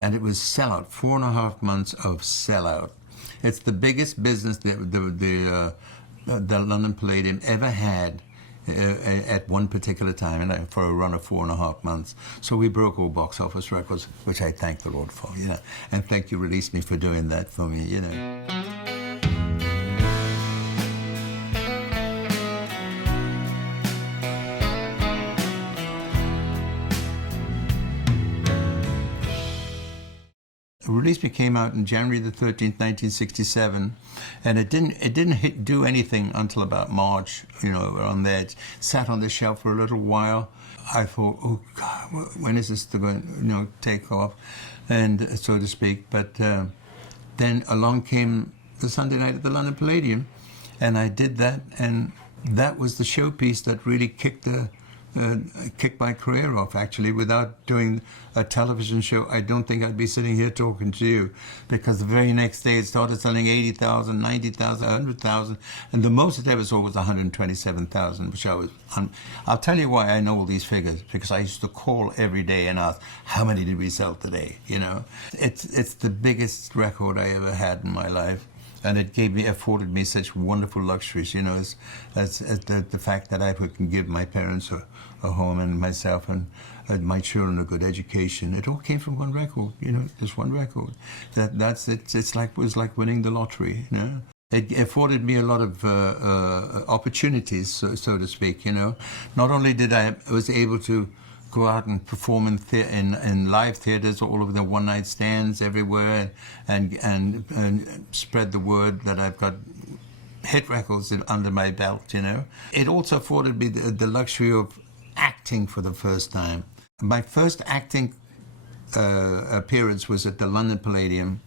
and it was sellout, 4.5 months of sellout. It's the biggest business that the London Palladium ever had at one particular time, and for a run of 4.5 months. So we broke all box office records, which I thank the Lord for, you know. And thank you, Release Me, for doing that for me, you know. Release Me came out on January the 13th, 1967, and it didn't do anything until about March, you know, around there. It sat on the shelf for a little while. I thought, oh God, when is this going to, you know, take off, and so to speak. But then along came the Sunday night at the London Palladium, and I did that, and that was the showpiece that really kicked my career off, actually. Without doing a television show, I don't think I'd be sitting here talking to you, because the very next day it started selling 80,000, 90,000, 100,000, and the most it ever sold was 127,000, which I'll tell you why I know all these figures, because I used to call every day and ask, how many did we sell today, you know? It's the biggest record I ever had in my life. And it afforded me such wonderful luxuries, you know, as the fact that I can give my parents a home, and myself and my children a good education. It all came from one record, you know, just one record. It was like winning the lottery, you know. It afforded me a lot of opportunities, so to speak, you know. Not only was able to go out and perform in live theaters all over the one-night stands everywhere, and spread the word that I've got hit records under my belt, you know. It also afforded me the luxury of acting for the first time. My first acting appearance was at the London Palladium,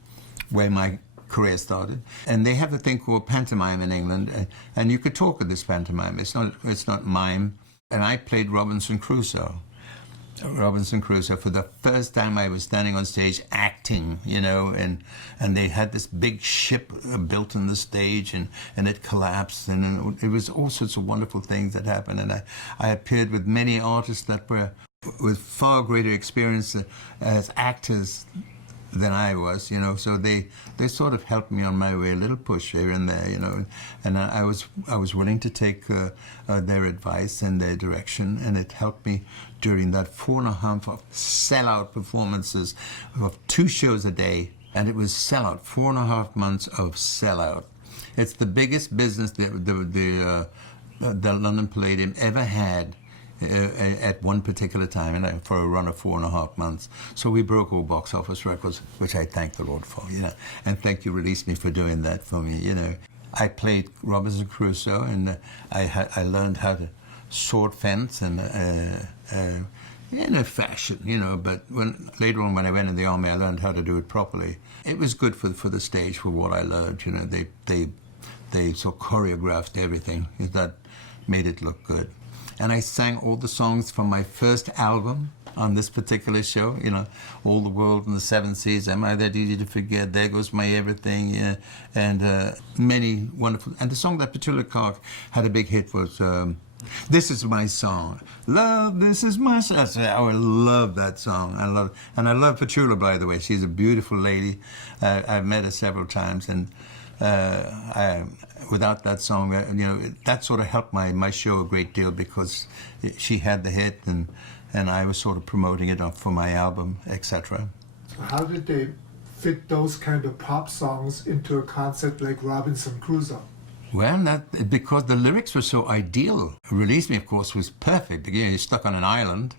where my career started. And they have a thing called pantomime in England, and you could talk of this pantomime. It's not mime. And I played Robinson Crusoe for the first time. I was standing on stage acting, you know, and they had this big ship built on the stage, and it collapsed, and it was all sorts of wonderful things that happened. And I appeared with many artists that were with far greater experience as actors than I was, you know, so they sort of helped me on my way, a little push here and there, you know, and I was willing to take their advice and their direction, and it helped me during that 4.5 of sellout performances of 2 shows a day, and it was sellout, 4.5 months of sellout. It's the biggest business the London Palladium ever had at one particular time, and for a run of 4.5 months. So we broke all box office records, which I thank the Lord for, you know. And thank you, Release Me, for doing that for me, you know. I played Robinson Crusoe, and I learned how to sword fence, and in a fashion, you know. But later on, when I went in the army, I learned how to do it properly. It was good for the stage, for what I learned, you know. They sort of choreographed everything that made it look good. And I sang all the songs from my first album on this particular show, you know, All the World and the Seven Seas, Am I That Easy to Forget, There Goes My Everything, yeah, and many wonderful. And the song that particular Clark had a big hit was This Is My Song. Love, This Is My Song. I love that song. I love Petula, by the way. She's a beautiful lady. I've met her several times, and without that song, you know, that sort of helped my show a great deal, because she had the hit, and I was sort of promoting it up for my album, etc. So how did they fit those kind of pop songs into a concept like Robinson Crusoe? Well, because the lyrics were so ideal. Release Me, of course, was perfect. Again, you're stuck on an island,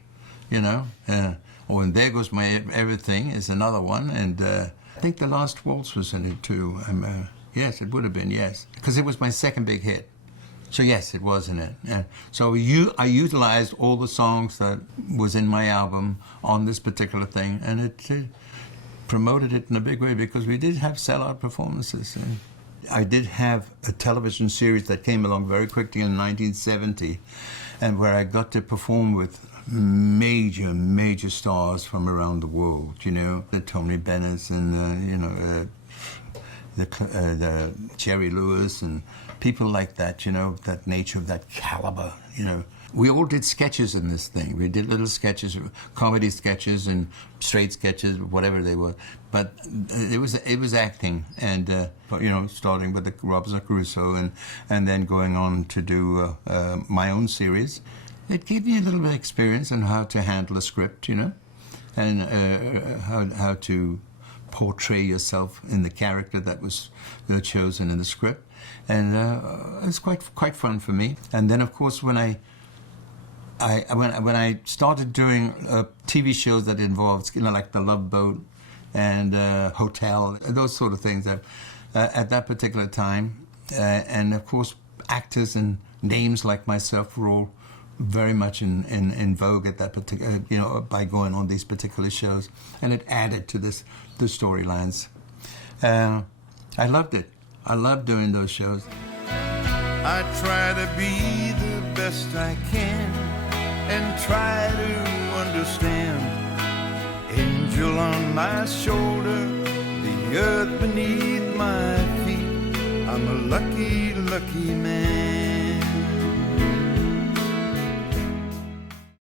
you know. And There Goes My Everything is another one, and I think The Last Waltz was in it too. Yes, it would have been, yes. Because it was my second big hit. So yes, it was in it. Yeah. So I utilized all the songs that was in my album on this particular thing, and it promoted it in a big way, because we did have sellout performances. And I did have a television series that came along very quickly in 1970, and where I got to perform with major stars from around the world, you know, the Tony Bennett's, and you know, the Jerry Lewis, and people like that, you know, that nature, of that caliber, you know. We all did sketches in this thing. We did little sketches, comedy sketches and straight sketches, whatever they were. But it was acting, and starting with the Robinson Crusoe, and then going on to do my own series. It gave me a little bit of experience on how to handle a script, and how to portray yourself in the character that was chosen in the script, and it was quite fun for me. And then, of course, when I started doing TV shows that involved, like The Love Boat and Hotel, those sort of things, that at that particular time, and of course, actors and names like myself were all very much in vogue at that particular, by going on these particular shows, and it added to the storylines. I loved it. I loved doing those shows. I try to be the best I can and try to understand. Angel on my shoulder, the earth beneath my feet. I'm a lucky, lucky man.